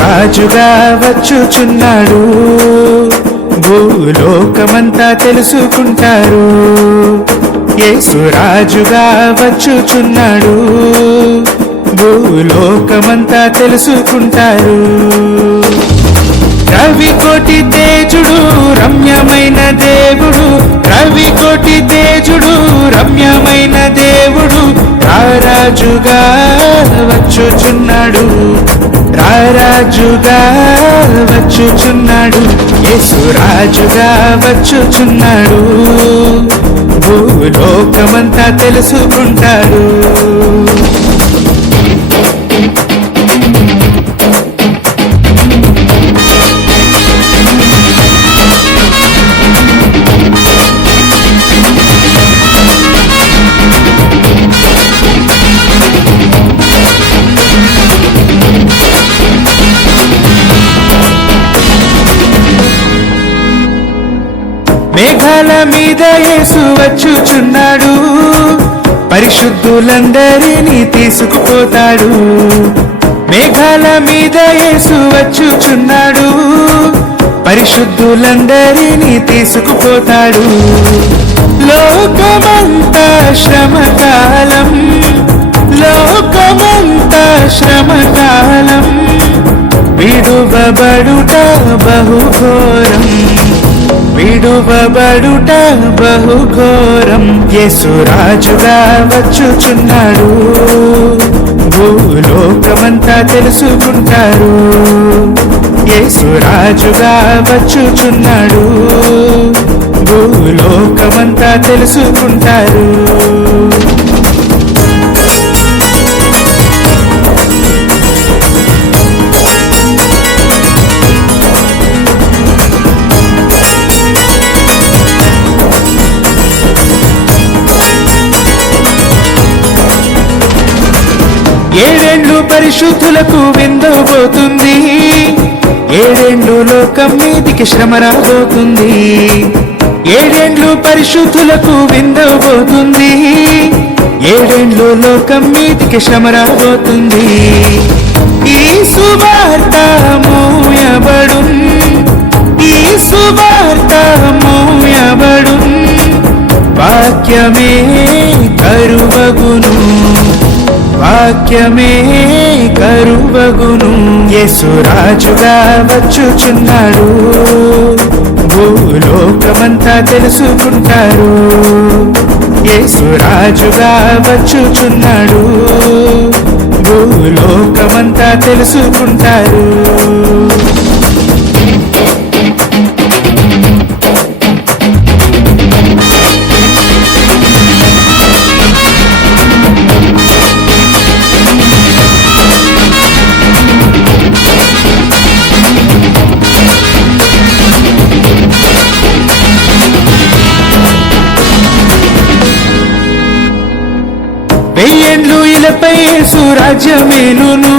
రాజుగా వచ్చుచున్నాడు, భూలోకమంతా తెలుసుకుంటారు. యేసు రాజుగా వచ్చుచున్నాడు, భూలోకమంతా తెలుసుకుంటారు. రవికోటి తేజుడు రమ్యమైన దేవుడు, రవికోటి తేజుడు రమ్యమైన దేవుడు, రారాజుగా వచ్చుచున్నాడు, రారాజుగా వచ్చుచున్నాడు. యేసు రాజుగా వచ్చుచున్నాడు, భూలోకమంతా తెలుసుకుంటాడు. మేఘాల మీద యేసు వచ్చుచున్నాడు, పరిశుద్ధులందరినీ తీసుకుపోతాడు. మేఘాల మీద యేసు వచ్చుచున్నాడు, పరిశుద్ధులందరినీ తీసుకుపోతాడు. లోకమంతా శ్రమకాలం, లోకమంతా శ్రమకాలం, విడువబడుట బహుఘోరం, విడువబడుట బహుఘోరం. యేసు రాజుగా వచ్చుచున్నాడు, భూలోకమంతా తెలుసుకుంటారు. యేసు రాజుగా వచ్చుచున్నాడు, భూలోకమంతా తెలుసుకుంటారు. ఏడేండ్లు పరిశుద్ధులకు విందబోతుంది, ఏడేండ్లు లోకం మీదికి శ్రమ రాబోతుంది. ఏడేండ్లు పరిశుద్ధులకు విందబోతుంది, ఏడేండ్లు లోకం మీదికి శ్రమ రాబోతుంది. ఈ సువార్త మోయబడు, ఈ సువార్త మోయబడు, వాక్యమే కరువగును, వాక్యమే కరువగును. యేసు రాజుగా వచ్చుచున్నాడు, భూలోకమంతా తెలుసుకుంటారు. యేసు రాజుగా వచ్చుచున్నాడు, భూలోకమంతా తెలుసుకుంటారు. వెయ్యేండ్లు ఇలపై యేసు రాజ్యమేలును,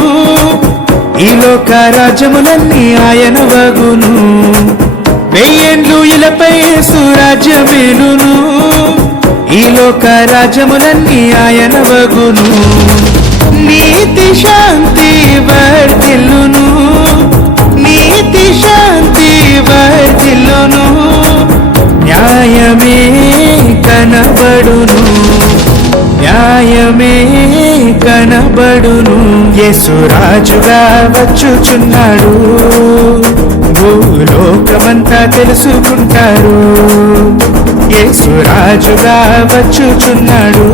ఈ లోక రాజ్యములన్నీ ఆయన వగును. వెయ్యేండ్లు ఇలపై యేసు రాజ్యమేలును, ఈ లోక రాజ్యములన్నీ ఆయన వగును. నీతి శాంతి వర్ధిల్లును, నీతి శాంతి వర్ధిల్లును, న్యాయమే కనబడును, న్యాయమే కనబడును. యేసు రాజుగా వచ్చుచున్నాడు, భూలోకమంతా తెలుసుకుంటారు. యేసు రాజుగా వచ్చుచున్నాడు,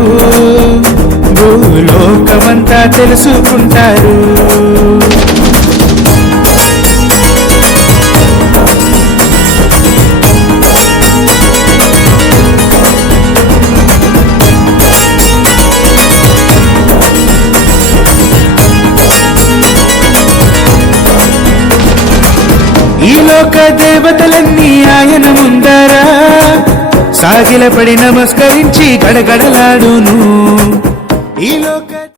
భూలోకమంతా తెలుసుకుంటారు. ఈ లోక దేవతలన్నీ ఆయన ముందర సాగిలపడి నమస్కరించి గడగడలాడును. ఈ లోక